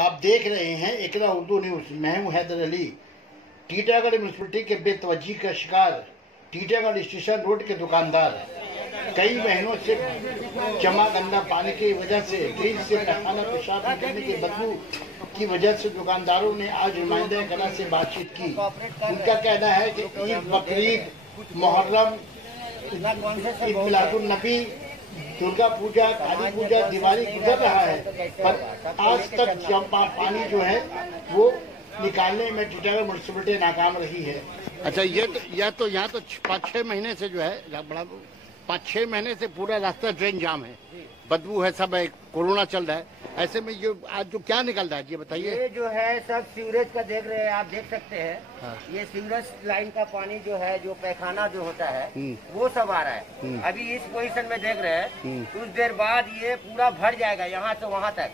आप देख रहे हैं इकरा उर्दू न्यूज। मैं हूं हैदर अली। टीटागढ़ म्यूनसिपलिटी के बेतवज्जी का शिकार टीटागढ़ स्टेशन रोड के दुकानदार कई महीनों से जमा गंदा पानी की वजह से ग्रिल से पैखाना पेशाब निकलने की बदबू की वजह से दुकानदारों ने आज नुमाइंदा कला से बातचीत की। उनका कहना है कि ईद, बकरीद, मुहर्रम, ईद मिलादुन नबी, दुर्गा पूजा, काली पूजा, दिवाली गुजर रहा है, पर आज तक जमा पानी जो है वो निकालने में टीटागढ़ म्यूनसिपलिटी नाकाम रही है। अच्छा, यह तो यहाँ तो 5-6 महीने से जो है बड़ा 5-6 महीने से पूरा रास्ता ड्रेन जाम है, बदबू है, सब है, कोरोना चल रहा है। ऐसे में ये आज जो क्या निकल रहा है ये बताइए। ये जो है सब सीवरेज का देख रहे हैं, आप देख सकते हैं। हाँ। ये सीवरेज लाइन का पानी जो है, जो पैखाना जो होता है वो सब आ रहा है। अभी इस पोजीशन में देख रहे हैं, कुछ देर बाद ये पूरा भर जाएगा यहाँ से वहाँ तक।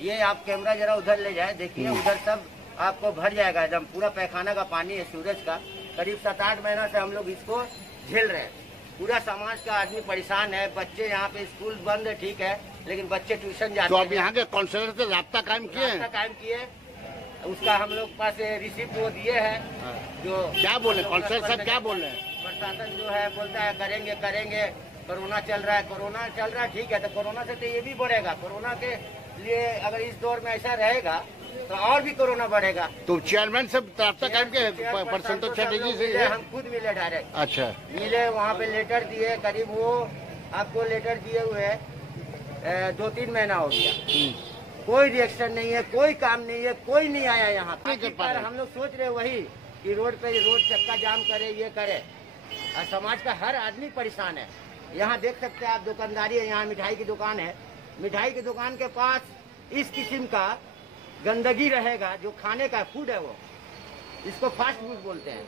ये आप कैमरा जरा उधर ले जाए, देखिए उधर सब आपको भर जाएगा एकदम। पूरा पैखाना का पानी है सीवरेज का। करीब 7-8 महीना से हम लोग इसको झेल रहे हैं। पूरा समाज का आदमी परेशान है। बच्चे यहाँ पे स्कूल बंद है, ठीक है, लेकिन बच्चे ट्यूशन जाते हैं। तो अब यहाँ के काउंसलर से राब्ता कायम किए उसका हम लोग पास रिसिप्ट वो दिए हैं। जो क्या बोले काउंसलर साहब, क्या बोल रहे हैं? प्रशासन जो है बोलता है करेंगे। कोरोना चल रहा है, ठीक है, तो कोरोना से तो ये भी बढ़ेगा। कोरोना के लिए अगर इस दौर में ऐसा रहेगा तो और भी कोरोना बढ़ेगा। तो चेयरमैन से राब्ता कायम किया परसेंटो चटर्जी से? हम खुद मिले डायरेक्ट। अच्छा, मिले, वहाँ पे लेटर दिए। करीब वो आपको लेटर दिए हुए 2-3 महीना हो गया। कोई रिएक्शन नहीं है, कोई काम नहीं है, कोई नहीं आया यहाँ पर। हम लोग सोच रहे वही कि रोड चक्का जाम करे, ये करे। और समाज का हर आदमी परेशान है। यहाँ देख सकते हैं आप, दुकानदारी है, यहाँ मिठाई की दुकान है। मिठाई की दुकान के पास इस किस्म का गंदगी रहेगा, जो खाने का फूड है, वो इसको फास्ट फूड बोलते हैं,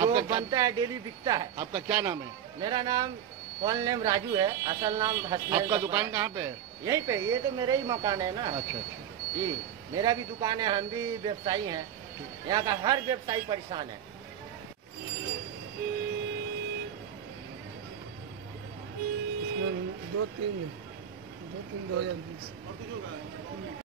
जो बनता है, डेली बिकता है। आपका क्या नाम है? मेरा नाम फुल नेम राजू है, असल नाम हसनैन। आपका दुकान कहाँ पे है? यहीं पे, ये तो मेरा ही मकान है ना। अच्छा जी, मेरा भी दुकान है, हम भी व्यवसायी हैं। यहाँ का हर व्यवसायी परेशान है। इसमें 2-3 2020